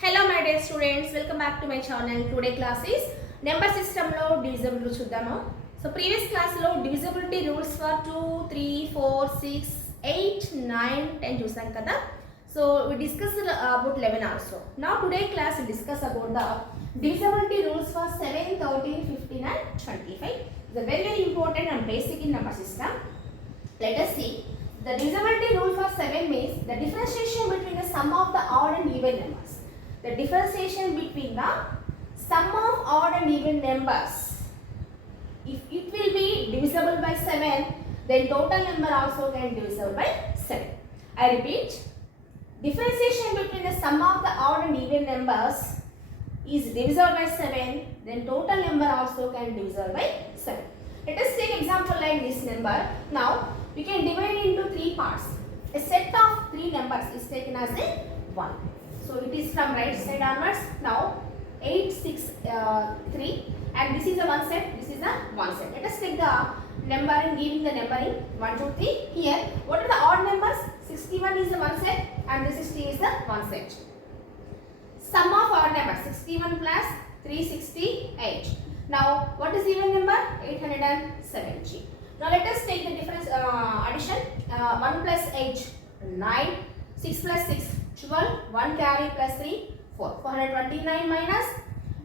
Hello my dear students, welcome back to my channel. Today class is number system lo divisibility chuddama. So previous class lo divisibility rules for 2, 3, 4, 6, 8, 9, 10 chusam kada. So we discussed about 11 also. Now today class we discuss about the divisibility rules for 7, 13, 15 and 25. The very important and basic in number system. Let us see. The divisibility rule for 7 means the differentiation between the sum of the odd and even numbers. The differentiation between the sum of odd and even numbers. If it will be divisible by 7, then total number also can be divisible by 7. I repeat, differentiation between the sum of the odd and even numbers is divisible by 7, then total number also can be divisible by 7. Let us take example like this number. Now, we can divide it into 3 parts. A set of 3 numbers is taken as a 1. So it is from right side onwards. Now 8, 6, 3 and this is a one set, this is a one set. Let us take the number and giving the numbering 1, 2, 3. Here, what are the odd numbers? 61 is the one set and the 60 is the one set. Sum of odd numbers 61 plus 368. Now what is the even number? 870. Now let us take the difference addition. 1 plus 8, 9, 6 plus 6, 12, 1 carry plus 3, 4. 429 minus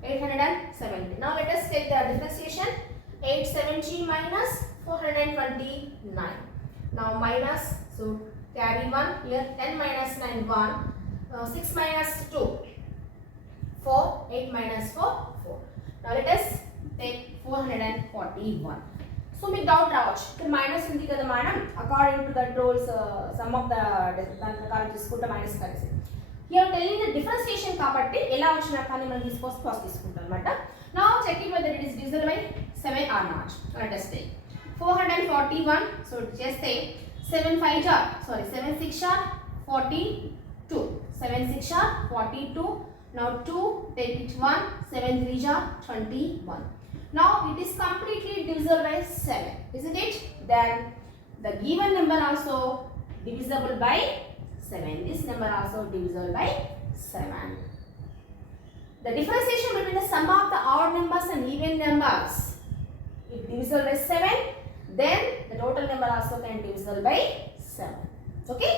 870. Now let us take the differentiation. 870 minus 429. Now minus, so carry 1 here, 10 minus 9, 1. 6 minus 2, 4, 8 minus 4, 4. Now let us take 441. So make doubt రావచ్చు ఇక్కడ మైనస్ ఉంది కదా madam according to that rules some of the దాని ప్రకారం తీసుకుంటే మైనస్ కలిసి here telling the differentiation కాబట్టి ఎలా వచ్చినా కానీ మనం తీసుకోవచ్చు ఫస్ట్ తీసుకుంటాం అన్నమాట now check it whether it is divisible by 7 or not let us take 441 so చేస్తే 7 5 jar sorry 7 6 jar 42 7 6 jar 42 now 2 take it 1 7 3 jar 21. Now it is completely divisible by 7, isn't it? Then the given number also divisible by 7. This number also divisible by 7. The differentiation between the sum of the odd numbers and even numbers, if divisible by 7, then the total number also can be divisible by 7. Okay?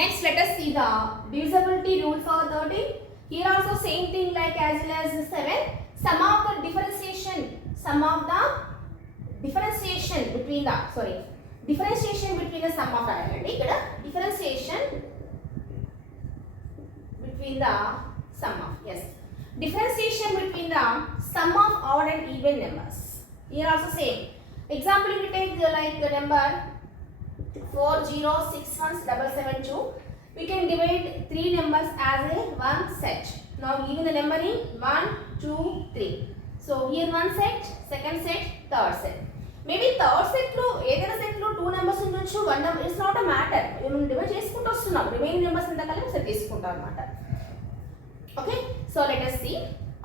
Next, let us see the divisibility rule for 13. Here also same thing like as well as 7. Sum of the differentiation between the differentiation between the sum of the differentiation between the sum of differentiation between the sum of odd and even numbers. Here also same example, if we take like the number 4061772, we can divide 3 numbers as a one set. Now giving the numbering 1, 2, 3. So here one set, second set, third set. Maybe third set lo either set lo 2 numbers undochu, one number is not a matter. You divide చేసుకుంటూ వస్తున్నాం remaining numbers అంతా కలిపి set తీసుకుంటాం అన్నమాట. Okay, so let us see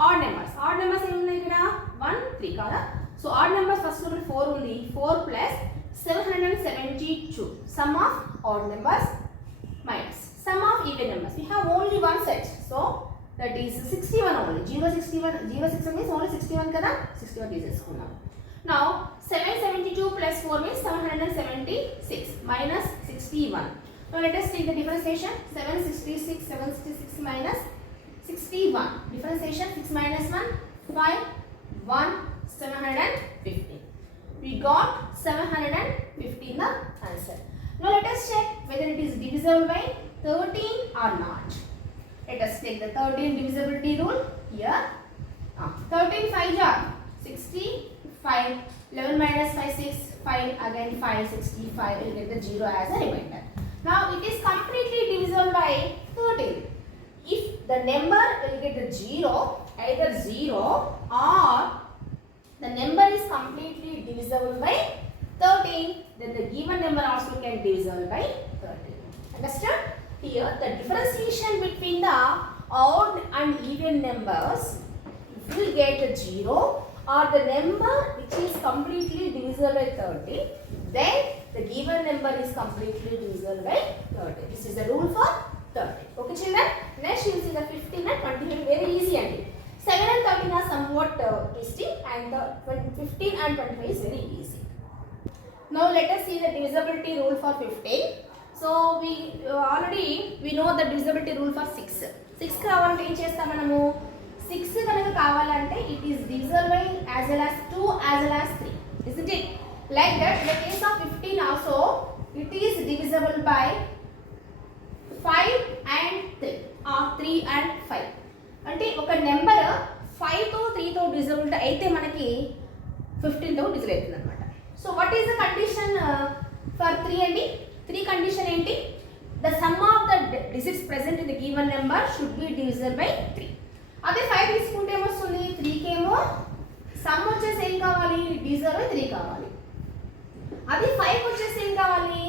odd numbers. Odd numbers ఏమి ఉన్నాయి ఇక్కడ 1 3 కదా. So odd numbers first one 4 ఉంది. 4 plus 772. Sum of odd numbers minus sum of even numbers. We have only one set. So that is 61 only. 061 means only 61 kada. 61 తీసేసుకున్నాం. Now 772 plus 4 means 776 minus 61. Now let us take the differentiation. 766 minus 61. Differentiation 6 minus 1 5 1 715. We got 715 the answer. Now let us check whether it is divisible by 13 or not. Let us take the 13 divisibility rule here. 13 5 jar 65. 11 minus 5 6 5 again 5 65. We'll get the 0 as a remainder. Now it is completely divisible by 13. If the number will get the 0, either 0 or the number is completely divisible by 13, then the given number also can be divisible by 13. Understand? Here the differentiation between the odd and even numbers, if you will get the 0 or the number which is completely divisible by 30, then the given number is completely divisible by 30. This is the rule for 30. Okay children, next you will see the 15 Now let us see the divisibility rule for 15. So we already we know the divisibility rule for 6. 6 కావాలంటే ఏం చేస్తాం మనము? 6 కనుక కావాలంటే it is divisible by as well as 2 as well as 3. Isn't it? Like that in the case of 15 also it is divisible by 5 and 3 or 3 and 5. అంటే ఒక నెంబర్ 5 తో 3 తో డివిజిబుల్ అయితే మనకి 15 తో డివిజిబుల్ అవుతుంది అన్నమాట. So what is the condition for 3 అండి? 3 కండిషన్ ఏంటి? The sum of the digits present in the given number should be divisible by 3. అదే 5 తీసుకుంటే ఏమొస్తుంది? 3 కేమో సమ్ వచ్చేసి ఏం కావాలి? డివిజిబుల్ బై 3 కావాలి. అది 5 వచ్చేసి ఏం కావాలి?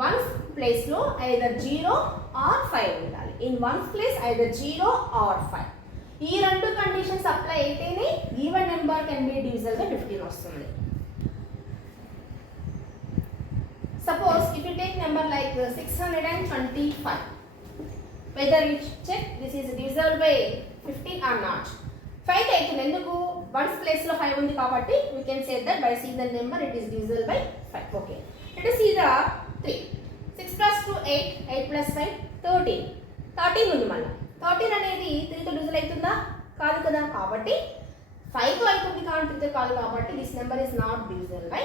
వన్స్ ప్లేస్ లో ఐదర్ 0 ఆర్ 5 ఉండాలి. In ones place either 0 or 5. ఈ రెండు కండిషన్స్ అప్లై అయితేనే given number can be divisible by 15 వస్తుంది. Suppose if you take number like 625, whether you check this is divisible by 15 or not. 5 అయితే ఎందుకు? Once place లో 5 ఉంది కాబట్టి we can say that by seeing the number it is divisible by 5. Okay, let us see the 3. 6 plus 2 8, 8 plus 5 13. 13 ఉంది మళ్ళీ. 13 అనేది 3 తో డివిజిబుల్ అవుతుందా? కాదు కదా. కాబట్టి 5 తో అవుతుంది కానీ 3 తో కాదు కాబట్టి this number is not divisible by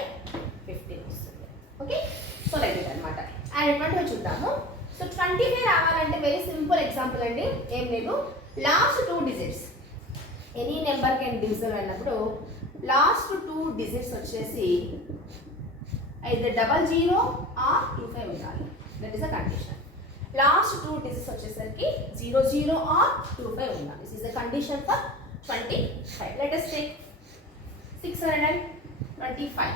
15 వస్తుంది. ఓకే, సో లైక్ ఇట్ అన్నమాట. అండ్ ఎటువంటి చూద్దాము. సో 25 రావాలంటే వెరీ సింపుల్ ఎగ్జాంపుల్ అండి. ఏం లేదు, లాస్ట్ 2 digits any number can divisible అన్నప్పుడు లాస్ట్ 2 డిజిట్స్ వచ్చేసి ఐదర్ 00 ఆర్ 25 ఉండాలి. That is the condition. Last 2 డిజిట్స్ వచ్చేసరికి 00 ఆర్ 25 ఉండాలి. This is the condition for 25. Let us take 625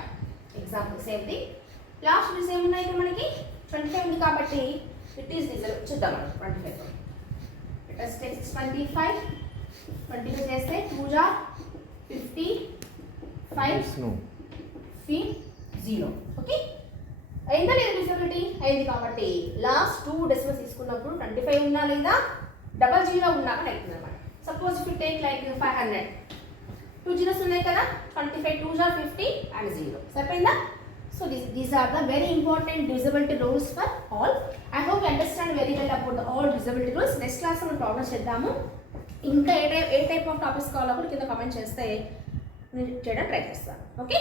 example. Same thing, last digits ఏమున్నాయి ఇక్కడ మనకి? 25 ఉంది కాబట్టి ఇట్ ఈస్ డివిజిబుల్. చూద్దాం మనం 25. Let us take 625. 22 చేస్తే 2 జార్ 50, 5 0. ఓకే, అయిందా లేదా డివిజిబిలిటీ? అయింది. కాబట్టి లాస్ట్ 2 డెసిమల్స్ తీసుకున్నప్పుడు 25 ఉన్నా లేదా 00 ఉన్నా కానీ అవుతుంది అన్నమాట. Suppose if you take like 500, 2 zeros ఉన్నాయి కదా. 25 2 జార్ 50 అండ్ 0 సరిపోయిందా? So these are the very important divisibility rules for all. I hope you understand very well about the all divisibility rules. Next class మనం ప్రాబ్లమ్స్ చేద్దాము. ఇంకా ఏ type of topics కావాలో కూడా కింద కామెంట్ చేస్తే నేను చేయడానికి ట్రై చేస్తాను. ఓకే.